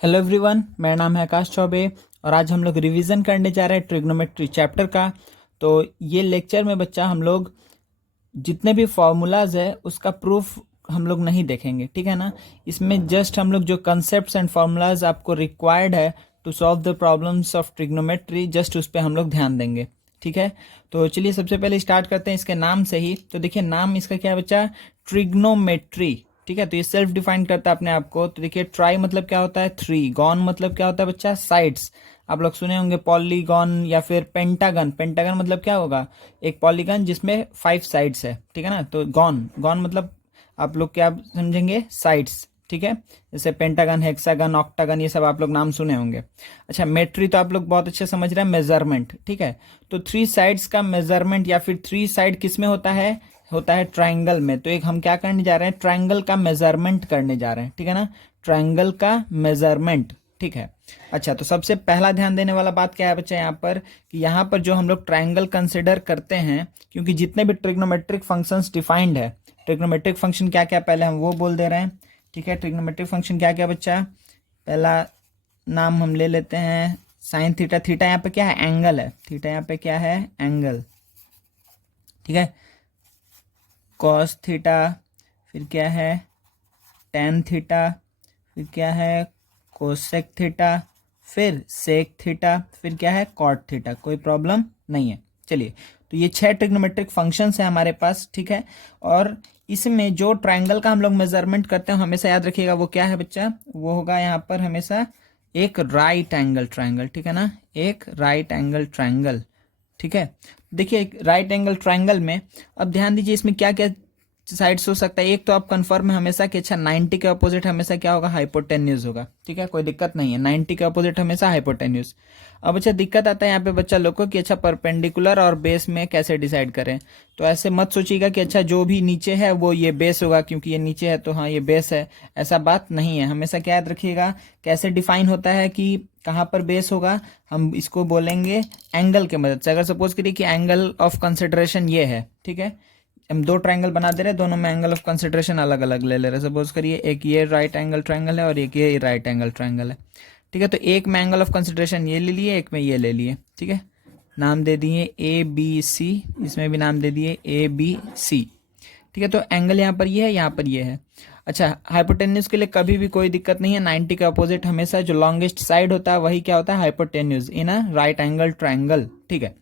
Hello everyone, मेरा नाम है आकाश चौबे और आज हम लोग रिवीजन करने जा रहे हैं ट्रिग्नोमेट्री चैप्टर का। तो ये लेक्चर में बच्चा हम लोग जितने भी फॉर्मूलाज है उसका प्रूफ हम लोग नहीं देखेंगे, ठीक है ना। इसमें जस्ट हम लोग जो कंसेप्ट्स एंड फॉर्मूलाज आपको रिक्वायर्ड है to solve the problems of trigonometry, just उस पर हम लोग ध्यान देंगे, ठीक है। तो चलिए सबसे पहले स्टार्ट करते हैं इसके नाम से ही। तो देखिए नाम इसका क्या है बच्चा, ट्रिग्नोमेट्री, ठीक है। तो ये सेल्फ डिफाइन करता है अपने आप को। तो देखिए ट्राई मतलब क्या होता है, थ्री। गॉन मतलब क्या होता है बच्चा, साइड्स। आप लोग सुने होंगे पॉलीगॉन या फिर पेंटागन। पेंटागन मतलब क्या होगा, एक पॉलीगन जिसमें 5 साइड्स है, ठीक है ना। तो गॉन, गॉन मतलब आप लोग क्या समझेंगे, साइड्स, ठीक है। जैसे पेंटागन, हेक्सागन, ऑक्टागन, ये सब आप लोग नाम सुने होंगे। अच्छा, मेट्री तो आप लोग बहुत अच्छे समझ रहे हैं, मेजरमेंट, ठीक है। तो 3 साइड्स का मेजरमेंट या फिर 3 साइड किस में होता है ट्राइंगल में। तो एक हम क्या करने जा रहे हैं, ट्राइंगल का मेजरमेंट करने जा रहे हैं, ठीक है ना। ट्राइंगल का मेजरमेंट, ठीक है। अच्छा, तो सबसे पहला ध्यान देने वाला बात क्या है बच्चा यहाँ पर, कि यहाँ पर जो हम लोग ट्राइंगल कंसिडर करते हैं, क्योंकि जितने भी ट्रिग्नोमेट्रिक फंक्शंस डिफाइंड है, ट्रिग्नोमेट्रिक फंक्शन क्या क्या पहले हम वो बोल दे रहे हैं, ठीक है। ट्रिग्नोमेट्रिक फंक्शन क्या क्या बच्चा, पहला नाम हम ले लेते हैं साइन थीटा। थीटा यहाँ पे क्या है, एंगल है। थीटा यहाँ पे क्या है, एंगल, ठीक है। कॉस थीटा, फिर क्या है टेन थीटा, फिर क्या है कोसेक थीटा, फिर सेक थीटा, फिर क्या है कॉट थीटा। कोई प्रॉब्लम नहीं है। चलिए, तो ये 6 ट्रिग्नोमेट्रिक फंक्शंस है हमारे पास, ठीक है। और इसमें जो ट्राइंगल का हम लोग मेजरमेंट करते हैं, हमेशा याद रखिएगा वो क्या है बच्चा, वो होगा यहाँ पर हमेशा एक राइट एंगल ट्राइंगल, ठीक है ना। एक राइट एंगल ट्राइंगल, ठीक है। देखिए एक राइट एंगल ट्राइंगल में अब ध्यान दीजिए इसमें क्या क्या साइड्स हो सकता है। एक तो आप कंफर्म है हमेशा कि अच्छा 90 के अपोजिट हमेशा क्या होगा, हाइपोटेन्यूज होगा, ठीक है, कोई दिक्कत नहीं है। 90 के अपोजिट हमेशा हाइपोटेन्यूज। अब अच्छा दिक्कत आता है यहाँ पे बच्चा लोग को कि अच्छा परपेंडिकुलर और बेस में कैसे डिसाइड करें। तो ऐसे मत सोचिएगा कि अच्छा जो भी नीचे है वो ये बेस होगा, क्योंकि ये नीचे है तो हाँ ये बेस है, ऐसा बात नहीं है। हमेशा क्या याद रखिएगा, कैसे डिफाइन होता है कि कहाँ पर बेस होगा, हम इसको बोलेंगे एंगल के मदद से। अगर सपोज करिए कि एंगल ऑफ कंसिडरेशन ये है, ठीक है, हम 2 ट्राइंगल बना दे रहे हैं, दोनों में एंगल ऑफ कंसिडरेशन अलग अलग ले ले रहे हैं। सपोज करिए एक ये राइट एंगल ट्राइंगल है और एक ये राइट एंगल ट्राइंगल है, ठीक है। तो एक में एंगल ऑफ कंसिडरेशन ये ले लिए, एक में ये ले लिए, ठीक है। नाम दे दिए ए बी सी, इसमें भी नाम दे दिए ए बी सी, ठीक है। तो एंगल यहाँ पर ये है, यहाँ पर ये है। अच्छा, हाइपोटेन्यूज के लिए कभी भी कोई दिक्कत नहीं है। 90 के अपोजिट हमेशा जो लॉन्गेस्ट साइड होता है वही क्या होता है, hypotenuse in a right angle triangle, ठीक है।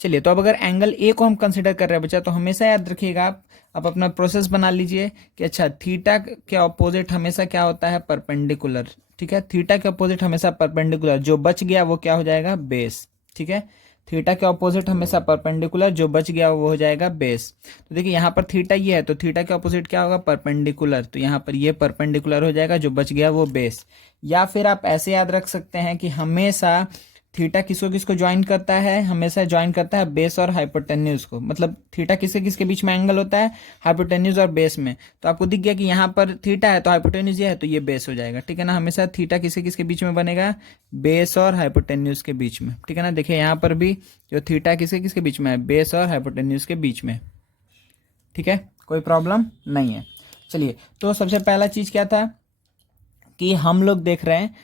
चलिए, तो अब अगर एंगल ए को हम कंसिडर कर रहे हैं बच्चा, तो हमेशा याद रखिएगा आप अपना प्रोसेस बना लीजिए कि अच्छा थीटा के अपोजिट हमेशा क्या होता है, परपेंडिकुलर, ठीक है। थीटा के अपोजिट हमेशा परपेंडिकुलर, जो बच गया वो क्या हो जाएगा, बेस, ठीक है। थीटा के अपोजिट हमेशा परपेंडिकुलर, जो बच गया वो हो जाएगा बेस। तो देखिए यहाँ पर थीटा ये है, तो थीटा के अपोजिट क्या होगा, परपेंडिकुलर, तो यहाँ पर ये परपेंडिकुलर हो जाएगा, जो बच गया वो बेस। या फिर आप ऐसे याद रख सकते हैं कि हमेशा थीटा किसको किसको ज्वाइन करता है, हमेशा ज्वाइन करता है बेस और हाइपोटेन्यूज को। मतलब थीटा किसके किसके बीच में एंगल होता है, हाइपोटेन्यूज और बेस में। तो आपको दिख गया कि यहाँ पर थीटा है तो हाइपोटेन्यूज ये है तो ये बेस हो जाएगा, ठीक है ना। हमेशा थीटा किसके किसके बीच में बनेगा, बेस और हाइपोटेन्यूज के बीच में, ठीक है ना। देखिए यहाँ पर भी जो थीटा किसके किसके बीच में है, बेस और हाइपोटेन्यूज के बीच में, ठीक है, कोई प्रॉब्लम नहीं है। चलिए, तो सबसे पहला चीज क्या था कि हम लोग देख रहे हैं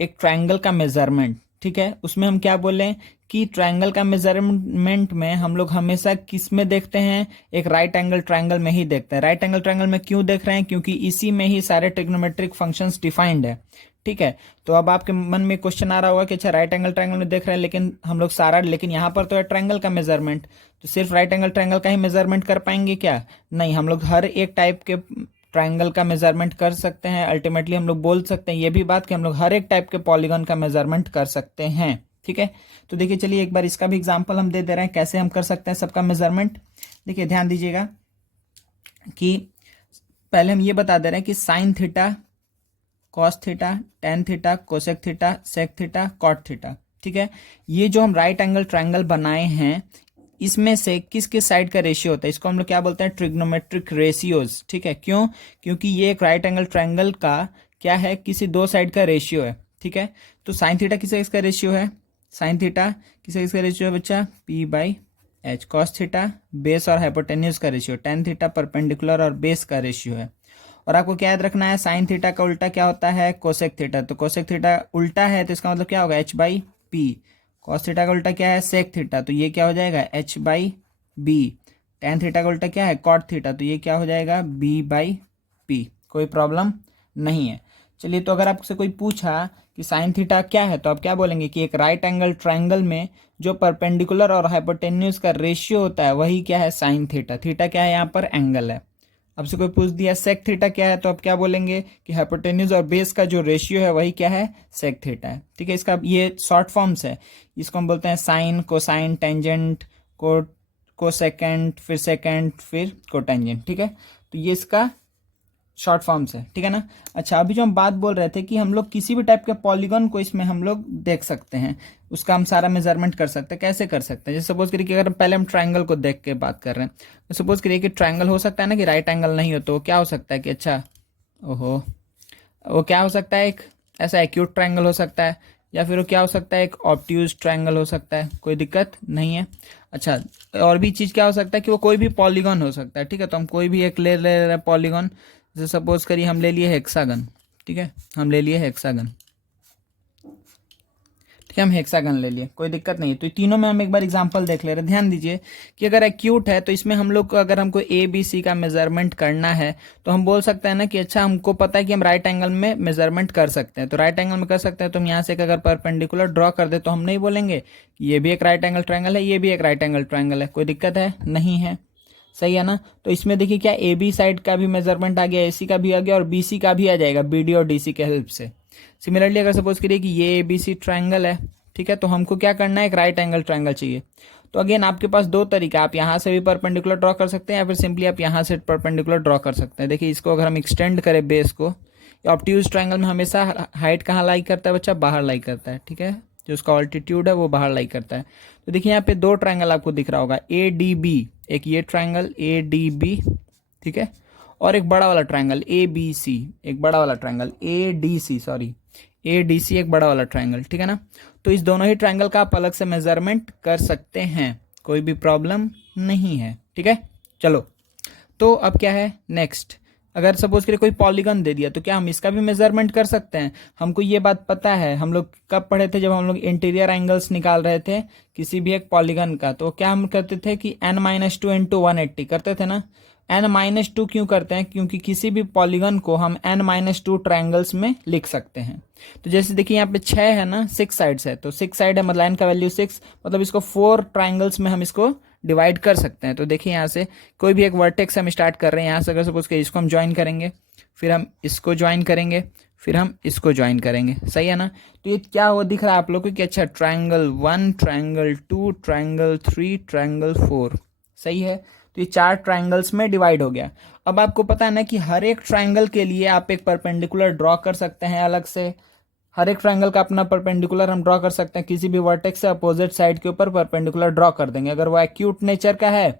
एक ट्रायंगल का मेजरमेंट, ठीक है। उसमें हम क्या बोले कि ट्रायंगल का मेजरमेंट में हम लोग हमेशा किस में देखते हैं, एक राइट एंगल ट्रायंगल में ही देखते हैं। राइट एंगल ट्रायंगल में क्यों देख रहे हैं, क्योंकि इसी में ही सारे ट्रिग्नोमेट्रिक फंक्शंस डिफाइंड है, ठीक है। तो अब आपके मन में क्वेश्चन आ रहा होगा कि अच्छा राइट एंगल ट्रायंगल में देख रहे हैं लेकिन हम लोग सारा, लेकिन यहाँ पर तो है ट्रायंगल का मेजरमेंट, तो सिर्फ राइट एंगल ट्रायंगल का ही मेजरमेंट कर पाएंगे क्या, नहीं। हम लोग हर एक टाइप के ट्राइंगल का मेजरमेंट कर सकते हैं। अल्टीमेटली हम लोग बोल सकते हैं ये भी बात कि हम लोग हर एक टाइप के पॉलीगन का मेजरमेंट कर सकते हैं, ठीक है। तो देखिए चलिए एक बार इसका भी एग्जांपल हम दे दे रहे हैं कैसे हम कर सकते हैं सबका मेजरमेंट। देखिए ध्यान दीजिएगा कि पहले हम ये बता दे रहे हैं कि sine theta, cos theta, tan theta, cosec theta, sec theta, cot theta, ठीक है। ये जो हम राइट एंगल ट्राइंगल बनाए हैं इसमें से किस किस साइड का रेशियो होता है, इसको हम लोग क्या बोलते हैं, ट्रिग्नोमेट्रिक रेशियोज, ठीक है। क्यों, क्योंकि ये एक राइट एंगल ट्राइंगल का क्या है, किसी 2 साइड का रेशियो है, ठीक है। तो साइन थीटा किसका किसका रेशियो है, साइन थीटा किसका किसका रेशियो है बच्चा, P by H. Cos theta base और हाइपोटेन्यूज का रेशियो, टेन थीटा परपेंडिकुलर और बेस का रेशियो है। और आपको क्या याद रखना है, साइन थीटा का उल्टा क्या होता है, कोसेक थीटा। तो कोसेक थीटा उल्टा है तो इसका मतलब क्या होगा, H by P. Cos theta का उल्टा क्या है, सेक थीटा, तो ये क्या हो जाएगा, H by B. Tan theta का उल्टा क्या है, कॉट थीटा, तो ये क्या हो जाएगा, बी बाई पी। कोई प्रॉब्लम नहीं है। चलिए, तो अगर आपसे कोई पूछा कि साइन थीटा क्या है, तो आप क्या बोलेंगे कि एक राइट एंगल ट्रायंगल में जो परपेंडिकुलर और हाइपोटेन्यूज का रेशियो होता है वही क्या है, साइन थीटा। थीटा क्या है यहाँ पर, एंगल है। आपसे कोई पूछ दिया सेक थीटा क्या है, तो आप क्या बोलेंगे कि हाइपोटेन्यूज और बेस का जो रेशियो है वही क्या है, सेक थीटा है। ठीक है, इसका ये शॉर्ट फॉर्म्स है। इसको हम बोलते हैं साइन, कोसाइन, टेंजेंट, को सेकेंड, फिर सेकेंड, फिर कोटेंजेंट। ठीक है, तो ये इसका शॉर्ट फॉर्म्स है। ठीक है ना। अच्छा, अभी जो हम बात बोल रहे थे कि हम लोग किसी भी टाइप के पॉलीगॉन को इसमें हम लोग देख सकते हैं, उसका हम सारा मेजरमेंट कर सकते हैं। कैसे कर सकते हैं, जैसे सपोज करिए कि अगर पहले हम ट्रायंगल को देख के बात कर रहे हैं, तो सपोज करिए कि ट्रायंगल हो सकता है ना कि राइट एंगल नहीं हो, तो क्या हो सकता है कि अच्छा, ओहो, वो क्या हो सकता है, एक ऐसा एक्यूट ट्रायंगल हो सकता है, या फिर वो क्या हो सकता है, एक ऑब्ट्यूज ट्रायंगल हो सकता है। कोई दिक्कत नहीं है। अच्छा, और भी चीज़ क्या हो सकता है कि वो कोई भी पॉलीगॉन हो सकता है। ठीक है, तो हम कोई भी एक ले ले रहे हैं पॉलीगॉन, जैसे सपोज करिए हम ले लिए हेक्सागन। ठीक है, हम ले लिए हेक्सागन। ठीक है, हम हेक्सागन ले लिए, कोई दिक्कत नहीं है। तो तीनों में हम एक बार एग्जांपल देख ले रहे हैं। ध्यान दीजिए कि अगर एक्यूट है तो इसमें हम लोग को, अगर हमको ए बी सी का मेजरमेंट करना है, तो हम बोल सकते हैं ना कि अच्छा, हमको पता है कि हम राइट एंगल में मेजरमेंट कर सकते हैं, तो राइट एंगल में कर सकते हैं। तो हम यहाँ से अगर परपेंडिकुलर ड्रॉ कर दे तो हम नहीं बोलेंगे कि ये भी एक राइट एंगल ट्रायंगल है, ये भी एक राइट एंगल ट्रायंगल है। कोई दिक्कत है, नहीं है, सही है ना। तो इसमें देखिए क्या, ए बी साइड का भी मेजरमेंट आ गया, ए सी का भी आ गया, और बी सी का भी आ जाएगा, बी डी और डी सी के हेल्प से। सिमिलरली अगर सपोज करिए कि ये ए बी सी ट्रायंगल है, ठीक है, तो हमको क्या करना है, एक राइट एंगल ट्रायंगल चाहिए। तो अगेन आपके पास दो तरीका, आप यहाँ से भी परपेंडिकुलर ड्रॉ कर सकते हैं, या फिर सिंपली आप यहाँ से परपेंडिकुलर ड्रॉ कर सकते हैं। देखिए, इसको अगर हम एक्सटेंड करें बेस को, ऑब्ट्यूज ट्रायंगल में हमेशा हाइट कहाँ लाई करता है बच्चा, बाहर लाई करता है। ठीक है, जो उसका ऑल्टीट्यूड है वो बाहर लाई करता है। तो देखिए यहाँ पे दो ट्रायंगल आपको दिख रहा होगा, ए डी बी, एक ये ट्रायंगल ए डी बी, ठीक है, और एक बड़ा वाला ट्रायंगल ए बी सी, एक बड़ा वाला triangle A D C, sorry A D C, एक बड़ा वाला ट्रायंगल। ठीक है ना। तो इस दोनों ही ट्रायंगल का आप अलग से मेजरमेंट कर सकते हैं, कोई भी प्रॉब्लम नहीं है। ठीक है, चलो, तो अब क्या है नेक्स्ट, अगर सपोज करिए कोई पॉलीगन दे दिया, तो क्या हम इसका भी मेजरमेंट कर सकते हैं। हमको ये बात पता है, हम लोग कब पढ़े थे, जब हम लोग इंटीरियर एंगल्स निकाल रहे थे किसी भी एक पॉलीगन का, तो क्या हम करते थे कि n-2 इंटू 180 करते थे ना। n-2 क्यों करते हैं, क्योंकि किसी भी पॉलीगन को हम n-2 ट्रायंगल्स में लिख सकते हैं। तो जैसे देखिए यहाँ पे 6 है ना, 6 साइड्स है, तो 6 साइड है मतलब n का वैल्यू 6, मतलब इसको 4 ट्रायंगल्स में हम इसको डिवाइड कर सकते हैं। तो देखिए यहाँ से कोई भी एक वर्टेक्स हम स्टार्ट कर रहे हैं, यहाँ से अगर सपोज कि इसको हम ज्वाइन करेंगे, फिर हम इसको ज्वाइन करेंगे, फिर हम इसको ज्वाइन करेंगे, सही है ना। तो ये क्या हो दिख रहा है आप लोग को कि अच्छा, ट्रायंगल 1, ट्रायंगल 2, ट्रायंगल 3, ट्रायंगल 4, सही है। तो ये 4 ट्रायंगल्स में डिवाइड हो गया। अब आपको पता है ना कि हर एक ट्रायंगल के लिए आप एक परपेंडिकुलर ड्रॉ कर सकते हैं अलग से। हर एक ट्रायंगल का अपना परपेंडिकुलर हम ड्रॉ कर सकते हैं, किसी भी वर्टेक्स से अपोजिट साइड के ऊपर परपेंडिकुलर ड्रॉ कर देंगे। अगर वो एक्यूट नेचर का है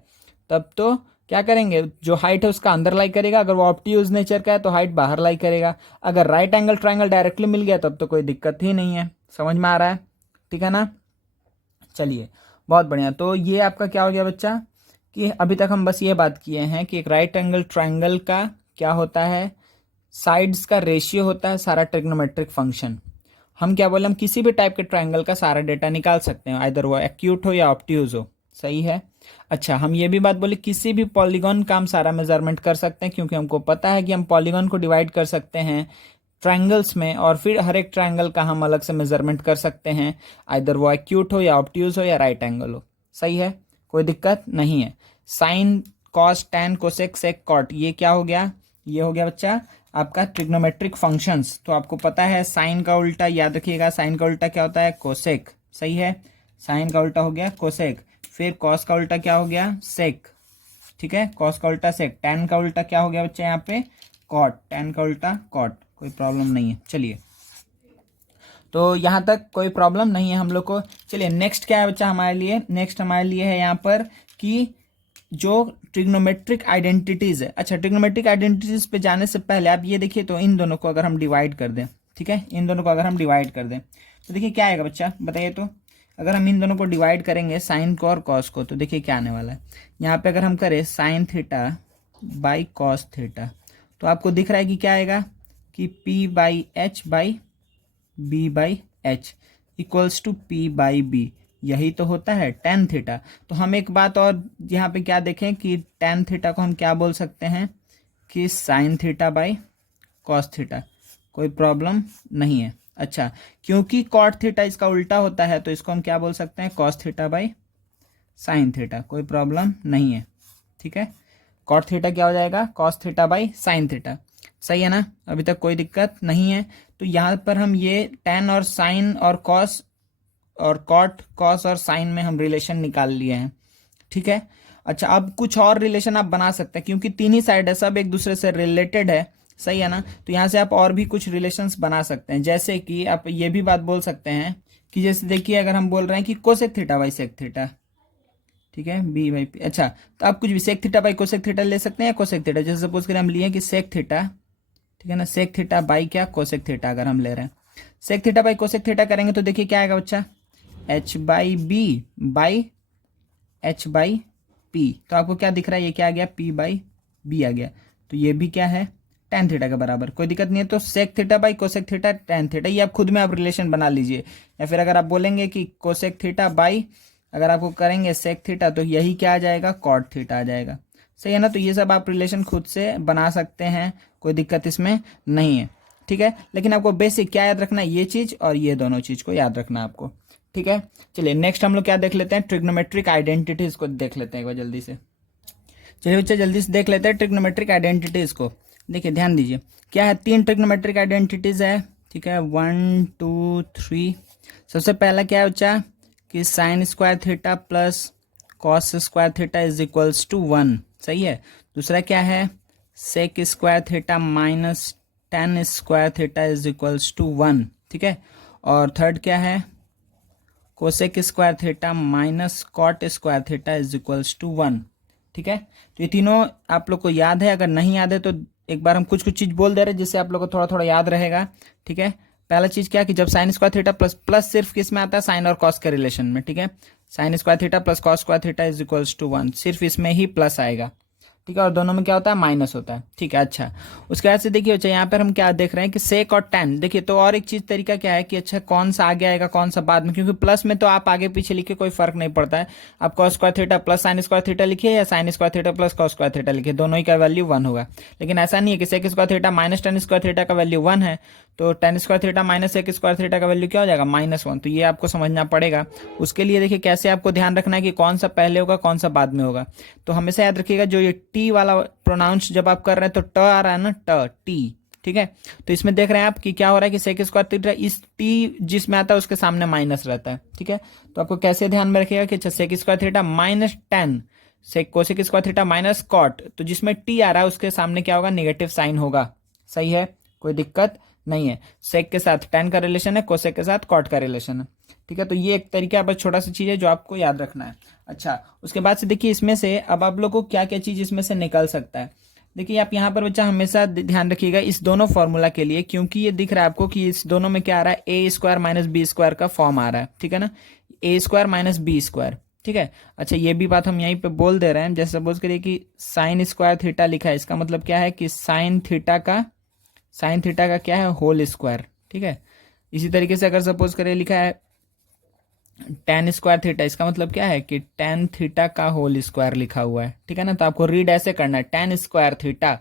तब तो क्या करेंगे, जो हाइट है उसका अंदर लाई करेगा, अगर वो ऑब्ट्यूज नेचर का है तो हाइट बाहर लाई करेगा। अगर राइट एंगल ट्रायंगल डायरेक्टली मिल गया तब तो कोई दिक्कत ही नहीं है। समझ में आ रहा है, ठीक है ना। चलिए, बहुत बढ़िया। तो ये आपका क्या हो गया बच्चा, कि अभी तक हम बस ये बात किए हैं कि एक राइट एंगल ट्रायंगल का क्या होता है, साइड्स का रेशियो होता है सारा ट्रिग्नोमेट्रिक फंक्शन। हम क्या बोले, हम किसी भी टाइप के ट्रायंगल का सारा डेटा निकाल सकते हैं, आइदर वो एक्यूट हो या ऑब्ट्यूज हो, सही है। अच्छा, हम ये भी बात बोले किसी भी पॉलीगॉन का हम सारा मेजरमेंट कर सकते हैं, क्योंकि हमको पता है कि हम पॉलीगॉन को डिवाइड कर सकते हैं ट्रायंगल्स में, और फिर हर एक ट्रायंगल का हम अलग से मेजरमेंट कर सकते हैं, आइदर वो एक्यूट हो या ऑब्ट्यूज हो या राइट एंगल हो, सही है, कोई दिक्कत नहीं है। साइन, कॉस, टैन, कोसेक, सेक, कॉट, ये क्या हो गया, ये हो गया बच्चा आपका ट्रिग्नोमेट्रिक फंक्शंस। तो आपको पता है साइन का उल्टा, याद रखिएगा, साइन का उल्टा क्या होता है, कोसेक, सही है। साइन का उल्टा हो गया कोसेक। फिर कॉस का उल्टा क्या हो गया, सेक, ठीक है, कॉस का उल्टा सेक। टैन का उल्टा क्या हो गया बच्चा यहाँ पे, कॉट, टैन का उल्टा कॉट, कोई प्रॉब्लम नहीं है। चलिए, तो यहाँ तक कोई प्रॉब्लम नहीं है हम लोग को। चलिए, नेक्स्ट क्या है बच्चा हमारे लिए, नेक्स्ट हमारे लिए है यहाँ पर कि जो ट्रिग्नोमेट्रिक आइडेंटिटीज है। अच्छा, ट्रिग्नोमेट्रिक आइडेंटिटीज पे जाने से पहले आप ये देखिए, तो इन दोनों को अगर हम डिवाइड कर दें, ठीक है, इन दोनों को अगर हम डिवाइड कर दें तो देखिए क्या आएगा बच्चा, बताइए। तो अगर हम इन दोनों को डिवाइड करेंगे, साइन को और कॉस को, तो देखिए क्या आने वाला है। यहाँ पे अगर हम करें sine theta by cos theta, तो आपको दिख रहा है कि क्या आएगा कि P by H by B by H equals to P by B, यही तो होता है tan थीटा। तो हम एक बात और यहाँ पे क्या देखें कि tan थीटा को हम क्या बोल सकते हैं कि sin theta by cos theta, कोई प्रॉब्लम नहीं है। अच्छा, क्योंकि cot थीटा इसका उल्टा होता है तो इसको हम क्या बोल सकते हैं cos theta by sine theta, कोई प्रॉब्लम नहीं है। ठीक है, cot थीटा क्या हो जाएगा cos theta by sine theta, सही है ना, अभी तक कोई दिक्कत नहीं है। तो यहाँ पर हम ये tan और साइन और cos और cot, cos और साइन में हम रिलेशन निकाल लिए हैं। ठीक है, अच्छा अब कुछ और रिलेशन आप बना सकते हैं क्योंकि तीन ही साइड है, सब एक दूसरे से रिलेटेड है, सही है ना। तो यहाँ से आप और भी कुछ रिलेशंस बना सकते हैं, जैसे कि आप ये भी बात बोल सकते हैं कि जैसे देखिए अगर हम बोल रहे हैं कि cosec theta by sec theta, ठीक है, बी बाई पी। अच्छा, तो आप कुछ भी sec theta by cosec theta ले सकते हैं या कोसेक थीटा, जैसे सपोज करें हम लिए कि सेक थीटा, ठीक है ना, सेक थीटा बाई क्या कोसेक थीटा, अगर हम ले रहे हैं sec theta by cosec theta करेंगे तो देखिए क्या आएगा बच्चा, H by B by H by P. तो आपको क्या दिख रहा है, ये क्या आ गया, पी बाई बी आ गया। तो ये भी क्या है, tan थीटा के बराबर, कोई दिक्कत नहीं है। तो sec theta by cosec theta tan theta, ये आप खुद में आप रिलेशन बना लीजिए। या फिर अगर आप बोलेंगे कि कोसेक थीटा बाई, अगर आपको करेंगे सेक थीटा, तो यही क्या आ जाएगा, कॉट थीटा आ जाएगा, सही है ना। तो ये सब आप रिलेशन खुद से बना सकते हैं, कोई दिक्कत इसमें नहीं है। ठीक है, लेकिन आपको बेसिक क्या याद रखना है, ये चीज़ और ये दोनों चीज़ को याद रखना है आपको। ठीक है, चलिए नेक्स्ट हम लोग क्या देख लेते हैं, ट्रिग्नोमेट्रिक आइडेंटिटीज को देख लेते हैं एक बार जल्दी से। चलिए बच्चे जल्दी से देख लेते हैं ट्रिग्नोमेट्रिक आइडेंटिटीज को। देखिए ध्यान दीजिए, क्या है, तीन ट्रिग्नोमेट्रिक आइडेंटिटीज है। ठीक है, 1 2 3। सबसे पहला क्या है बच्चा कि sine square theta plus cos square theta is equals to 1, सही है। दूसरा क्या है, sec square theta minus tan square theta is equals to 1, ठीक है। और थर्ड क्या है, cosec square theta minus cot square theta is equals to 1, ठीक है। तो ये तीनों आप लोग को याद है, अगर नहीं याद है तो एक बार हम कुछ कुछ चीज़ बोल दे रहे हैं जिससे आप लोग को थोड़ा थोड़ा याद रहेगा। ठीक है, पहला चीज़ क्या कि जब sign square theta plus plus सिर्फ किस में आता है, साइन और कॉस के रिलेशन में। ठीक है, sine square theta plus cos square theta is equals to 1, सिर्फ इसमें ही प्लस आएगा। ठीक है, और दोनों में क्या होता है, माइनस होता है। ठीक है, अच्छा उसके बाद से देखिए अच्छा यहाँ पर हम क्या देख रहे हैं कि सेक और टेन। देखिए तो और एक चीज तरीका क्या है कि अच्छा कौन सा आगे आएगा कौन सा बाद में, क्योंकि प्लस में तो आप आगे पीछे लिखे कोई फर्क नहीं पड़ता है। आप cos square theta plus sign square theta लिखिए या sign square theta plus cos square theta लिखिए, दोनों ही का वैल्यू 1 होगा। लेकिन ऐसा नहीं है कि sec square theta minus tan square theta का वैल्यू 1 है तो tan square theta minus sec square theta का वैल्यू क्या हो जाएगा, -1। तो ये आपको समझना पड़ेगा। उसके लिए देखिए कैसे आपको ध्यान रखना है कि कौन सा पहले होगा कौन सा बाद में होगा। तो हमेशा याद रखिएगा जो ये टी वाला प्रोनाउंस जब आप कर रहे हैं तो ट आ रहा है ना, ट टी। ठीक है, तो इसमें देख रहे हैं आप कि क्या हो रहा है कि सेक स्क्वायर थीटा इस टी जिसमें आता है उसके सामने माइनस रहता है। ठीक है, तो आपको कैसे ध्यान में रखिएगा कि अच्छा sec square theta minus tan sec cosec square theta minus cot, तो जिसमें टी आ रहा है उसके सामने क्या होगा, नेगेटिव साइन होगा। सही है, कोई दिक्कत नहीं है। सेक के साथ टेन का रिलेशन है, कोसेक के साथ कॉट का रिलेशन है। ठीक है, तो ये एक तरीका बस छोटा सा चीज़ है जो आपको याद रखना है। अच्छा उसके बाद से देखिए इसमें से अब आप लोग को क्या क्या चीज़ इसमें से निकल सकता है। देखिए आप यहाँ पर बच्चा हमेशा ध्यान रखिएगा इस दोनों फॉर्मूला के लिए, क्योंकि ये दिख रहा है आपको कि इस दोनों में क्या आ रहा है, ए स्क्वायर माइनस बी स्क्वायर का फॉर्म आ रहा है। ठीक है ना, ए स्क्वायर माइनस बी स्क्वायर। ठीक है, अच्छा ये भी बात हम यहीं पे बोल दे रहे हैं। जैसे सपोज करिए कि साइन स्क्वायर थीटा लिखा है, इसका मतलब क्या है कि साइन थीटा का क्या है, होल स्क्वायर। ठीक है, इसी तरीके से अगर सपोज करें लिखा है टेन स्क्वायर थीटा, इसका मतलब क्या है कि टेन थीटा का होल स्क्वायर लिखा हुआ है। ठीक है ना, तो आपको रीड ऐसे करना है, टेन स्क्वायर थीटा,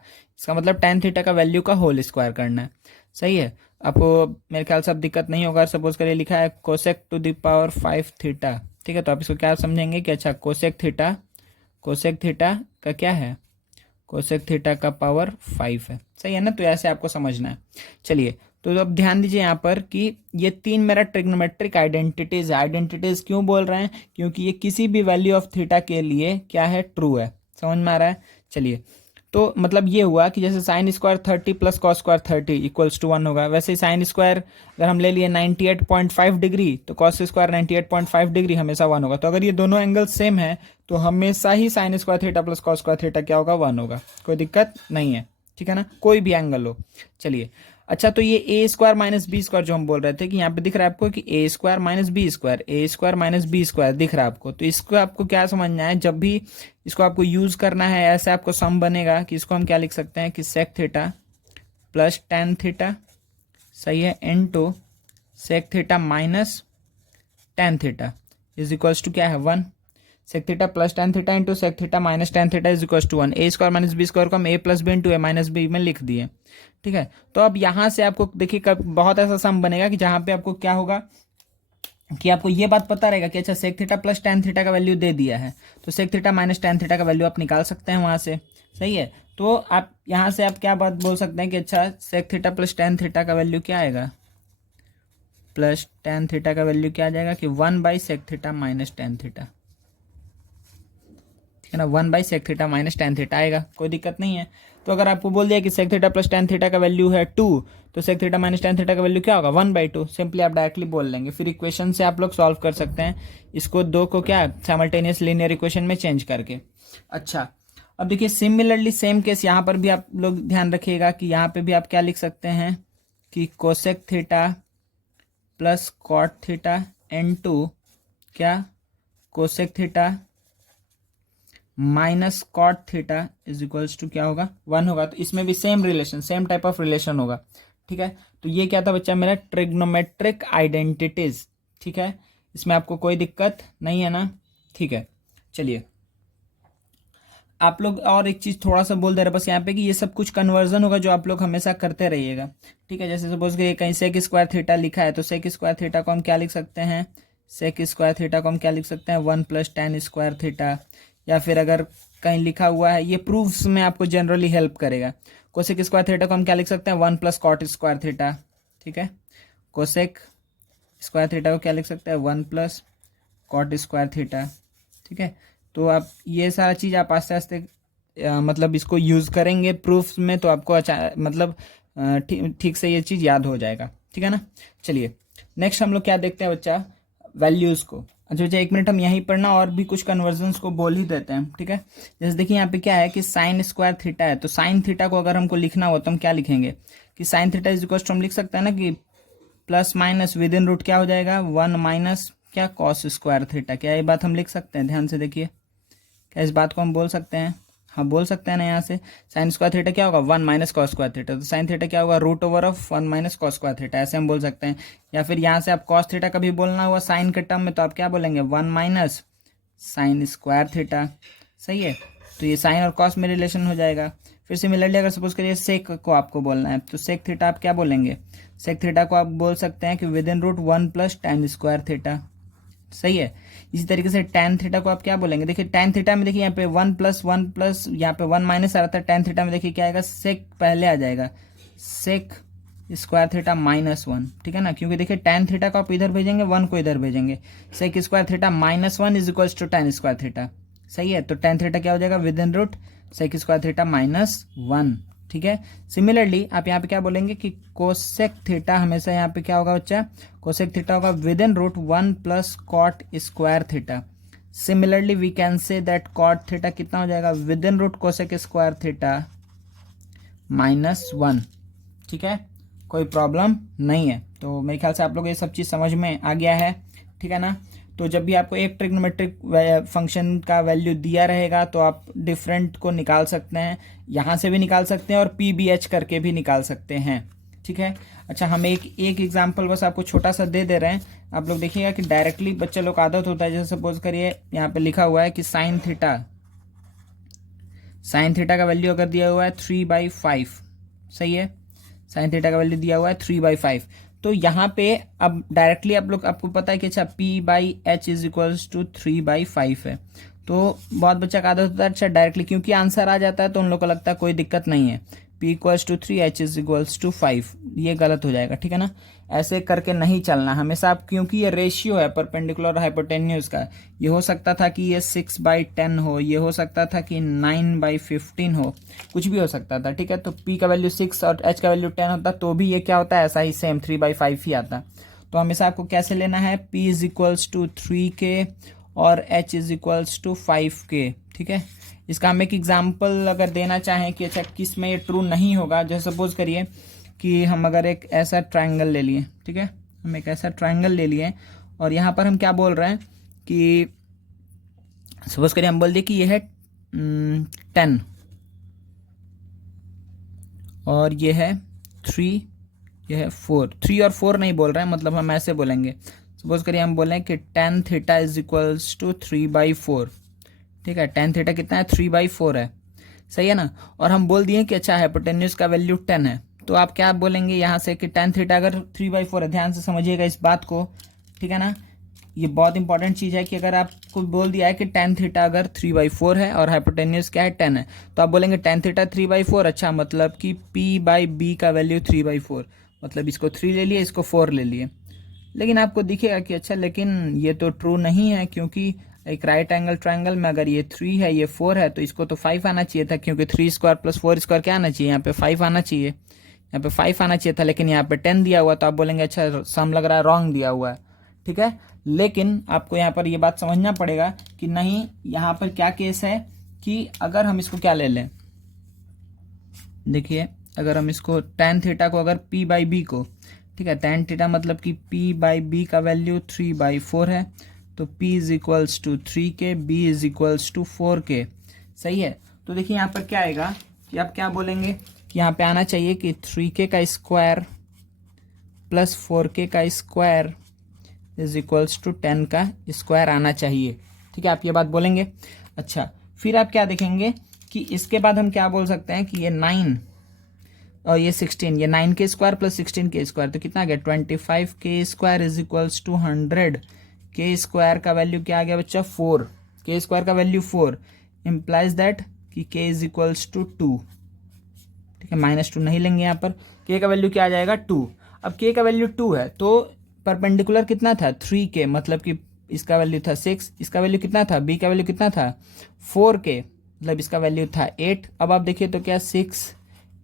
इसका मतलब टेन थीटा का वैल्यू का होल स्क्वायर करना है। सही है, आपको मेरे ख्याल से अब दिक्कत नहीं होगा। सपोज करिए लिखा है cosec to the power 5 theta. ठीक है, तो आप इसको क्या समझेंगे कि अच्छा कोसेक थीटा का क्या है, कोसेक थीटा का पावर 5 है। सही है ना, तो ऐसे आपको समझना है। चलिए तो अब ध्यान दीजिए यहाँ पर कि ये तीन मेरा ट्रिग्नोमेट्रिक आइडेंटिटीज है। आइडेंटिटीज क्यों बोल रहे हैं, क्योंकि ये किसी भी वैल्यू ऑफ थीटा के लिए क्या है, ट्रू है। समझ में आ रहा है। चलिए तो मतलब ये हुआ कि जैसे sine square 30 plus cos square 30 equals to 1 होगा, वैसे ही साइन स्क्वायर अगर हम ले लिए 98.5 डिग्री तो कॉस स्क्वायर 98.5 डिग्री हमेशा 1 होगा। तो अगर ये दोनों एंगल सेम है तो हमेशा ही sine square theta plus cos square theta क्या होगा, 1 होगा। कोई दिक्कत नहीं है। ठीक है ना, कोई भी एंगल हो। चलिए अच्छा, तो ये ए स्क्वायर माइनस बी स्क्वायर जो हम बोल रहे थे कि यहाँ पे दिख रहा है आपको कि ए स्क्वायर माइनस बी स्क्वायर, ए स्क्वायर माइनस बी स्क्वायर दिख रहा है आपको, तो इसको आपको क्या समझना है, जब भी इसको आपको यूज करना है ऐसे आपको सम बनेगा कि इसको हम क्या लिख सकते हैं कि sec theta plus tan theta, सही है, into sec theta minus tan theta is equals to क्या है 1। Sec theta plus tan theta into sec theta minus tan theta is equals to 1। A square minus B square को हम A plus B into A minus B में लिख दिए, ठीक है। तो अब यहाँ से आपको देखिए कब बहुत ऐसा सम बनेगा कि जहाँ पे आपको क्या होगा कि आपको ये बात पता रहेगा कि अच्छा sec theta plus tan theta का वैल्यू दे दिया है, तो sec theta minus tan theta का वैल्यू आप निकाल सकते हैं वहाँ से, सही है। तो आप यहाँ से आप क्या बात बोल सकते हैं कि अच्छा sec theta plus tan theta का वैल्यू क्या आएगा, प्लस टेन थीटा का वैल्यू क्या आ जाएगा कि 1/sec theta minus tan theta, ठीक है ना, 1/sec theta minus tan theta आएगा, कोई दिक्कत नहीं है। तो अगर आपको बोल दिया कि sec theta plus tan theta का वैल्यू है 2, तो sec theta minus tan theta का वैल्यू क्या होगा 1/2, सिंपली आप डायरेक्टली बोल लेंगे। फिर इक्वेशन से आप लोग सॉल्व कर सकते हैं इसको, दो को क्या साइमल्टेनियस लीनियर इक्वेशन में चेंज करके। अच्छा, अब देखिए सिमिलरली सेम केस यहाँ पर भी आप लोग ध्यान रखिएगा कि यहाँ पे भी आप क्या लिख सकते हैं कि cosec theta plus cot theta into क्या cosec theta minus cot theta is equals to क्या होगा 1 होगा। तो इसमें भी same relation, same type of relation होगा, ठीक है। तो ये क्या था बच्चा मेरा ट्रिग्नोमेट्रिक आइडेंटिटीज, ठीक है, इसमें आपको कोई दिक्कत नहीं है ना, ठीक है। चलिए आप लोग और एक चीज थोड़ा सा बोल दे रहे बस यहाँ पे कि ये सब कुछ कन्वर्जन होगा जो आप लोग हमेशा करते रहिएगा, ठीक है। जैसे सपोज कि कहीं सेक स्क्वायर थीटा लिखा है, तो सेक स्क्वायर थीटा को हम क्या लिख सकते हैं, सेक स्क्वायर थीटा को हम क्या लिख सकते हैं 1 + tan स्क्वायर थीटा, या फिर अगर कहीं लिखा हुआ है, ये प्रूफ्स में आपको जनरली हेल्प करेगा। कोसेक स्क्वायर थीटा को हम क्या लिख सकते हैं 1 + cot स्क्वायर थीटा, ठीक है। कोसेक स्क्वायर थीटा को क्या लिख सकते हैं 1 + cot स्क्वायर थीटा, ठीक है। तो आप ये सारा चीज़ आप आस्ते आस्ते मतलब इसको यूज़ करेंगे प्रूफ्स में, तो आपको अच्छा मतलब ठीक से ये चीज़ याद हो जाएगा, ठीक है ना। चलिए नेक्स्ट हम लोग क्या देखते हैं बच्चा, वैल्यूज़ को। अच्छा बच्चा 1 मिनट हम यहीं पर ना और भी कुछ कन्वर्जन्स को बोल ही देते हैं, ठीक है। जैसे देखिए यहाँ पे क्या है कि साइन स्क्वायर थीटा है, तो साइन थीटा को अगर हमको लिखना हो तो हम क्या लिखेंगे कि sine theta is equal to हम लिख सकते हैं ना कि plus minus within root क्या हो जाएगा 1 - क्या कॉस स्क्वायर थीटा। क्या ये बात हम लिख सकते हैं, ध्यान से देखिए, क्या इस बात को हम बोल सकते हैं, हाँ बोल सकते हैं ना। यहाँ से साइन स्क्वायर थीटा क्या होगा 1 - cos स्क्वायर थीटा, तो साइन थीटा क्या होगा √1 - cos स्क्वायर थीटा, ऐसे हम बोल सकते हैं। या फिर यहाँ से आप cos थीटा का भी बोलना हुआ साइन के टर्म में, तो आप क्या बोलेंगे 1 - sin स्क्वायर थीटा, सही है। तो ये साइन और cos में रिलेशन हो जाएगा। फिर सिमिलरली अगर सपोज करिए सेक को आपको बोलना है, तो सेक थीटा आप क्या बोलेंगे, सेक थीटा को आप बोल सकते हैं कि within root 1 + tan square theta, सही है। इसी तरीके से tan थीटा को आप क्या बोलेंगे, देखिए tan थीटा में देखिए यहाँ पे 1 + यहाँ पे 1 माइनस आ रहा था, tan थीटा में देखिए क्या आएगा सेक पहले आ जाएगा, सेक स्क्वायर थीटा -1, ठीक है ना, क्योंकि देखिए tan थीटा को आप इधर भेजेंगे 1 को इधर भेजेंगे, sec square theta -1 is equals to tan square theta, सही है। तो tan थीटा क्या हो जाएगा within root sec square theta -1, ठीक है। सिमिलरली आप यहाँ पे क्या बोलेंगे कि कोसेक थीटा हमेशा यहाँ पे क्या होगा बच्चा, कोसेक थीटा होगा within root 1 + cot square theta. Similarly we can say that cot theta कितना हो जाएगा within root cosec square theta -1, ठीक है, कोई प्रॉब्लम नहीं है। तो मेरे ख्याल से आप लोग ये सब चीज़ समझ में आ गया है, ठीक है ना। तो जब भी आपको एक ट्रिग्नोमेट्रिक फंक्शन का वैल्यू दिया रहेगा तो आप डिफरेंट को निकाल सकते हैं, यहाँ से भी निकाल सकते हैं और PBH करके भी निकाल सकते हैं, ठीक है। अच्छा हम एक एग्जांपल बस आपको छोटा सा दे दे रहे हैं, आप लोग देखिएगा कि डायरेक्टली बच्चे लोग का आदत होता है। जैसे सपोज करिए यहाँ पे लिखा हुआ है कि साइन थीटा का वैल्यू अगर दिया हुआ है 3/5, सही है, साइन थीटा का वैल्यू दिया हुआ है 3/5, तो यहाँ पे अब डायरेक्टली आप लोग आपको पता है कि अच्छा P/H इज इक्वल्स टू 3/5 है। तो बहुत बच्चा का आदत होता है अच्छा डायरेक्टली, क्योंकि आंसर आ जाता है तो उन लोग को लगता है कोई दिक्कत नहीं है, P = 3 H = 5, ये गलत हो जाएगा, ठीक है ना। ऐसे करके नहीं चलना हमेशा आप, क्योंकि ये रेशियो है परपेंडिकुलर और हाइपोटेन्यूज का। ये हो सकता था कि ये 6/10 हो, ये हो सकता था कि 9/15 हो, कुछ भी हो सकता था, ठीक है। तो P का वैल्यू 6 और H का वैल्यू 10 होता तो भी ये क्या होता है ऐसा ही सेम 3/5 ही आता। तो हमेशा आपको कैसे लेना है, P = 3K और H = 5K, ठीक है। इसका हम एक एग्जाम्पल अगर देना चाहें कि अच्छा किस में ये ट्रू नहीं होगा, जैसे सपोज करिए कि हम अगर एक ऐसा ट्रायंगल ले लिए, ठीक है, हम एक ऐसा ट्रायंगल ले लिए और यहाँ पर हम क्या बोल रहे हैं कि सपोज करिए हम बोल दिए कि ये है 10 और ये है 3, ये है 4। 3 और 4 नहीं बोल रहे हैं, मतलब हम ऐसे बोलेंगे, सपोज करिए हम बोलें कि tan theta is equals to 3/4, ठीक है। tan थीटा कितना है, 3/4 है, सही है ना। और हम बोल दिए कि अच्छा हाइपोटेन्यूज का वैल्यू 10 है, तो आप क्या बोलेंगे यहाँ से कि tan थीटा अगर 3/4 है, ध्यान से समझिएगा इस बात को, ठीक है ना। ये बहुत इंपॉर्टेंट चीज़ है कि अगर आपको बोल दिया है कि tan थीटा अगर 3/4 है और हाइपोटेन्यूज क्या है 10 है, तो आप बोलेंगे tan थीटा 3/4, अच्छा मतलब कि p/b का वैल्यू 3/4, मतलब इसको 3 ले लिए, इसको 4 ले लिए। लेकिन आपको दिखेगा कि अच्छा लेकिन ये तो ट्रू नहीं है, क्योंकि एक राइट एंगल ट्रायंगल में अगर ये 3 है ये 4 है तो इसको तो 5 आना चाहिए था, क्योंकि 3² + 4² क्या आना चाहिए, यहाँ पे 5 आना चाहिए, यहाँ पे 5 आना चाहिए था, लेकिन यहाँ पे 10 दिया हुआ, तो आप बोलेंगे अच्छा सम लग रहा है रॉन्ग दिया हुआ है, ठीक है। लेकिन आपको यहाँ पर ये बात समझना पड़ेगा कि नहीं, यहाँ पर क्या केस है कि अगर हम इसको क्या ले लें, देखिए अगर हम इसको tan थीटा को अगर p/b को, ठीक है, tan थीटा मतलब कि p/b का वैल्यू 3/4 है, तो p is equals to 3k, b is equals to 4k, सही है। तो देखिए यहाँ पर क्या आएगा कि आप क्या बोलेंगे कि यहाँ पे आना चाहिए कि 3k का स्क्वायर प्लस 4k का स्क्वायर इज इक्वल्स टू 10 का स्क्वायर आना चाहिए, ठीक है, आप ये बात बोलेंगे। अच्छा फिर आप क्या देखेंगे कि इसके बाद हम क्या बोल सकते हैं कि ये 9 और ये 16, ये 9k square plus 16k square, तो कितना आ गया 25k square is equals to 100। k square का वैल्यू क्या आ गया बच्चा 4, k स्क्वायर का वैल्यू 4 इम्प्लाइज दैट कि k इज इक्वल्स टू 2, ठीक है, -2 नहीं लेंगे यहाँ पर, k का वैल्यू क्या आ जाएगा 2। अब k का वैल्यू 2 है तो परपेंडिकुलर कितना था 3k, मतलब कि इसका वैल्यू था 6, इसका वैल्यू कितना था, b का वैल्यू कितना था 4k, मतलब इसका वैल्यू था 8। अब आप देखिए तो क्या 6,